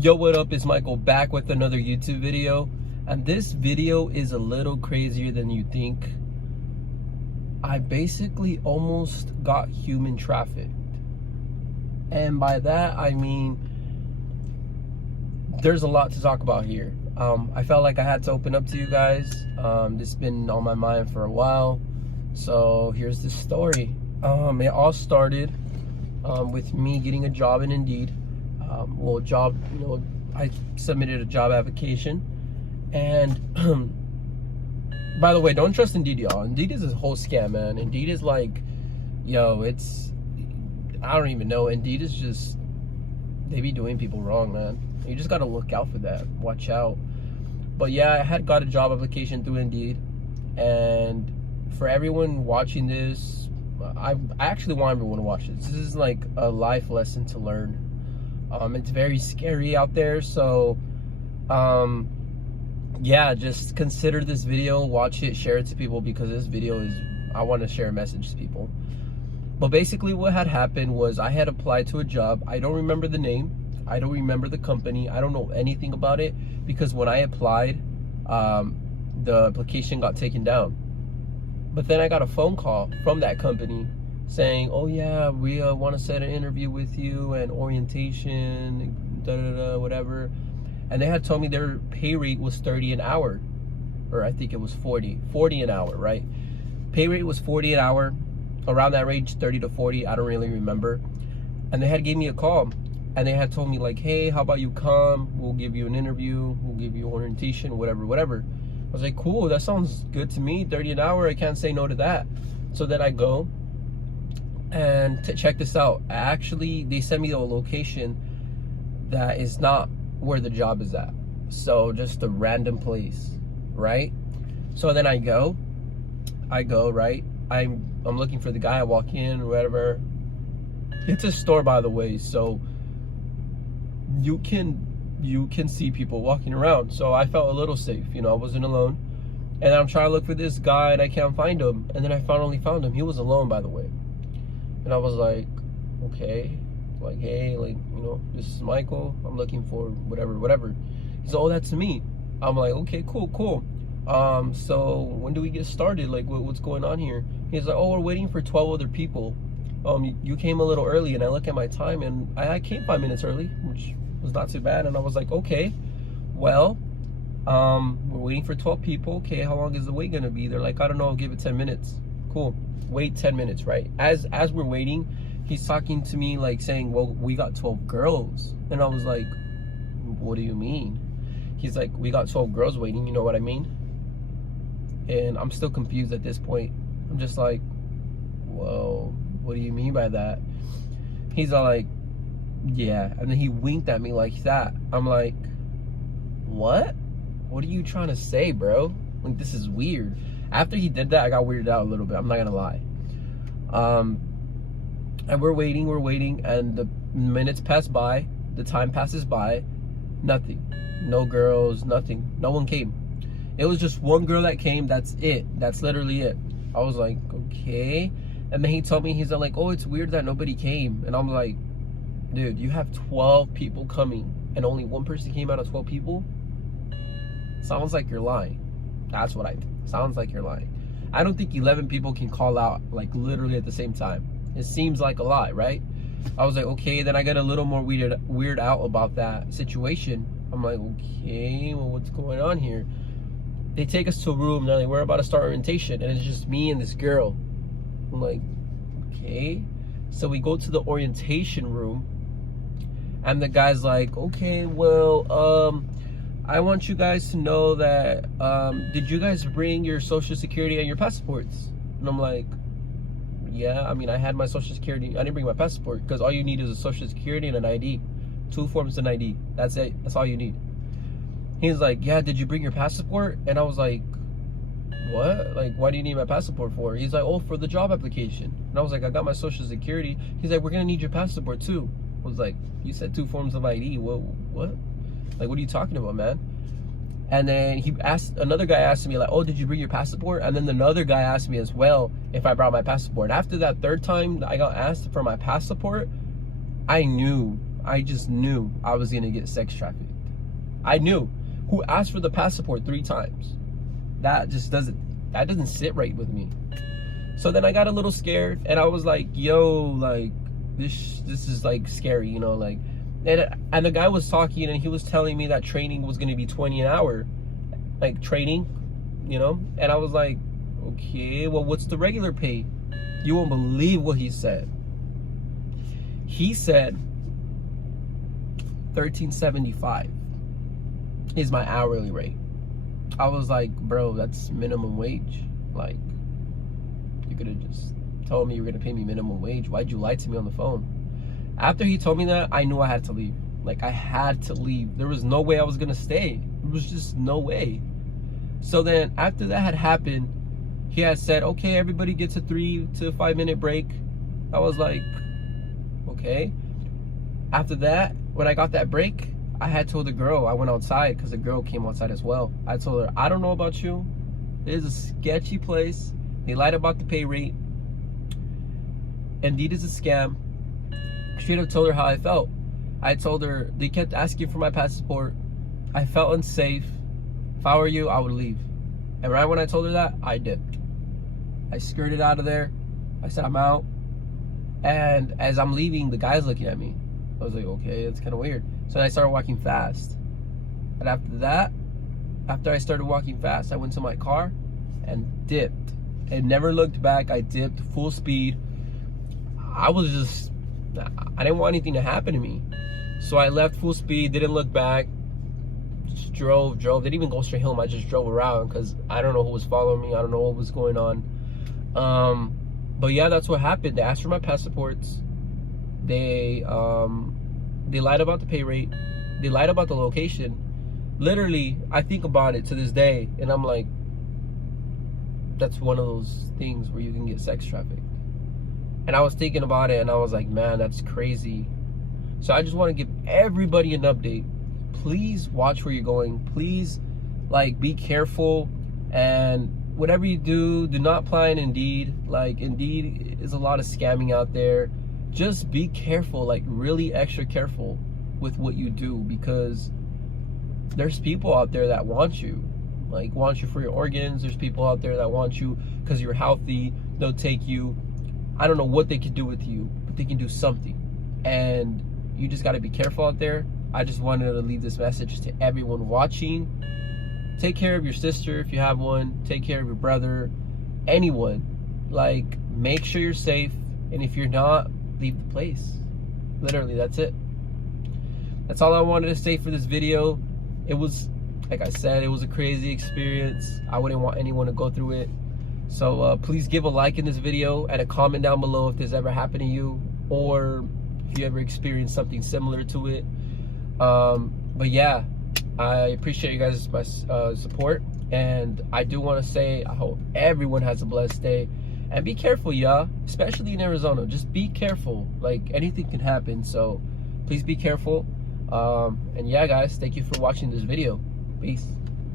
Yo, what up? It's Michael back with another YouTube video, and this video is a little crazier than you think. I basically almost got human trafficked, and by that I mean there's a lot to talk about here. I felt like I had to open up to you guys. This has been on my mind for a while, so here's the story. It all started with me getting a job in Indeed. I submitted a job application, and by the way, don't trust Indeed, y'all. Indeed is a whole scam, man. Indeed is like, I don't even know. Indeed is just, they be doing people wrong, man. You just gotta look out for that. Watch out. But yeah, I had got a job application through Indeed, and for everyone watching this, I actually want everyone to watch this. This is like a life lesson to learn. It's very scary out there, so yeah, just consider this video, watch it, share it to people, because this video is, I want to share a message to people. But basically what had happened was I had applied to a job. I don't remember the name, I don't remember the company, I don't know anything about it, because when I applied, the application got taken down. But then I got a phone call from that company saying, oh yeah, we want to set an interview with you and orientation, whatever. And they had told me their pay rate was 30 an hour, or I think it was 40 an hour, right? Pay rate was 40 an hour, around that range, 30 to 40, I don't really remember. And they had gave me a call, and they had told me like, hey, how about you come, we'll give you an interview, we'll give you orientation, whatever. I was like, cool, that sounds good to me, 30 an hour, I can't say no to that. So then I go, and to check this out, actually they sent me to a location that is not where the job is at, so just a random place, right? So then I go right, I'm looking for the guy. I walk in or whatever. It's a store, by the way, so you can see people walking around, so I felt a little safe, I wasn't alone. And I'm trying to look for this guy and I can't find him, and then I finally found him. He was alone, by the way. And I was like, okay, like, hey, like, this is Michael, I'm looking for whatever. He's like, oh, that's me. I'm like, okay, cool. So when do we get started? Like, what's going on here? He's like, oh, we're waiting for 12 other people. You came a little early. And I look at my time, and I came 5 minutes early, which was not too bad. And I was like, okay, well, we're waiting for 12 people. Okay, how long is the wait gonna be? They're like, I don't know, I'll give it 10 minutes. Cool. Wait 10 minutes, right? As we're waiting, he's talking to me like saying, well, we got 12 girls. And I was like, what do you mean? He's like, we got 12 girls waiting, you know what I mean? And I'm still confused at this point. I'm just like, whoa, what do you mean by that? He's all like, yeah. And then he winked at me like that. I'm like, what are you trying to say, bro? Like, this is weird. After he did that, I got weirded out a little bit, I'm not gonna lie. And we're waiting, and the minutes pass by, the time passes by, nothing. No girls, nothing. No one came. It was just one girl that came, that's it. That's literally it. I was like, okay. And then he told me, he's like, oh, it's weird that nobody came. And I'm like, dude, you have 12 people coming, and only one person came out of 12 people? Sounds like you're lying. That's what I think. Sounds like you're lying. I don't think 11 people can call out like literally at the same time. It seems like a lie, right? I was like, okay. Then I got a little more weird out about that situation. I'm like, okay, well, what's going on here? They take us to a room. They're like, we're about to start orientation, and it's just me and this girl. I'm like, okay. So we go to the orientation room, and the guy's like, okay, well, I want you guys to know that, did you guys bring your social security and your passports? And I'm like, yeah, I mean, I had my social security. I didn't bring my passport, because all you need is a social security and an ID. 2 forms of an ID. That's it. That's all you need. He's like, yeah, did you bring your passport? And I was like, what? Like, why do you need my passport for? He's like, oh, for the job application. And I was like, I got my social security. He's like, we're going to need your passport too. I was like, you said 2 forms of ID. What? Like, what are you talking about, man? And then another guy asked me like, oh, did you bring your passport? And then another guy asked me as well if I brought my passport. After that third time I got asked for my passport, I knew I just knew I was gonna get sex trafficked. I knew. Who asked for the passport 3 times? That doesn't sit right with me. So then I got a little scared, and I was like, yo, like, this is like scary, you know, like, and the guy was talking, and he was telling me that training was gonna be $20 an hour, like training, you know, and I was like, okay, well, what's the regular pay? You won't believe what he said. He said $13.75 is my hourly rate. I was like, bro, that's minimum wage. Like, you could have just told me you were gonna pay me minimum wage. Why'd you lie to me on the phone? After he told me that, I knew I had to leave. Like, I had to leave. There was no way I was gonna stay. There was just no way. So then after that had happened, he had said, okay, everybody gets a 3 to 5 minute break. I was like, okay. After that, when I got that break, I had told the girl, I went outside because the girl came outside as well. I told her, I don't know about you. It is a sketchy place. They lied about the pay rate. Indeed is a scam. Straight up told her how I felt. I told her they kept asking for my passport. I felt unsafe. If I were you, I would leave. And right when I told her that, I dipped. I skirted out of there. I said, I'm out. And as I'm leaving, the guy's looking at me. I was like, okay, that's kind of weird. So then I started walking fast. And after that, after I started walking fast, I went to my car and dipped. And never looked back. I dipped full speed. I didn't want anything to happen to me. So I left full speed, didn't look back. Just drove. Didn't even go straight home. I just drove around because I don't know who was following me. I don't know what was going on. But yeah, that's what happened. They asked for my passports. They lied about the pay rate. They lied about the location. Literally, I think about it to this day, and I'm like, that's one of those things where you can get sex trafficked. And I was thinking about it, and I was like, man, that's crazy. So I just want to give everybody an update. Please watch where you're going. Please, like, be careful. And whatever you do, do not apply in Indeed. Like, Indeed is a lot of scamming out there. Just be careful, like really extra careful with what you do, because there's people out there that want you. Like, want you for your organs. There's people out there that want you because you're healthy. They'll take you. I don't know what they can do with you, but they can do something. And you just got to be careful out there. I just wanted to leave this message to everyone watching. Take care of your sister if you have one. Take care of your brother. Anyone. Like, make sure you're safe. And if you're not, leave the place. Literally, that's it. That's all I wanted to say for this video. It was, like I said, it was a crazy experience. I wouldn't want anyone to go through it. So please give a like in this video and a comment down below if this ever happened to you, or if you ever experienced something similar to it. But yeah, I appreciate you guys' support, and I do want to say I hope everyone has a blessed day. And be careful, y'all, especially in Arizona. Just be careful. Like, anything can happen, so please be careful. And yeah, guys, thank you for watching this video. Peace.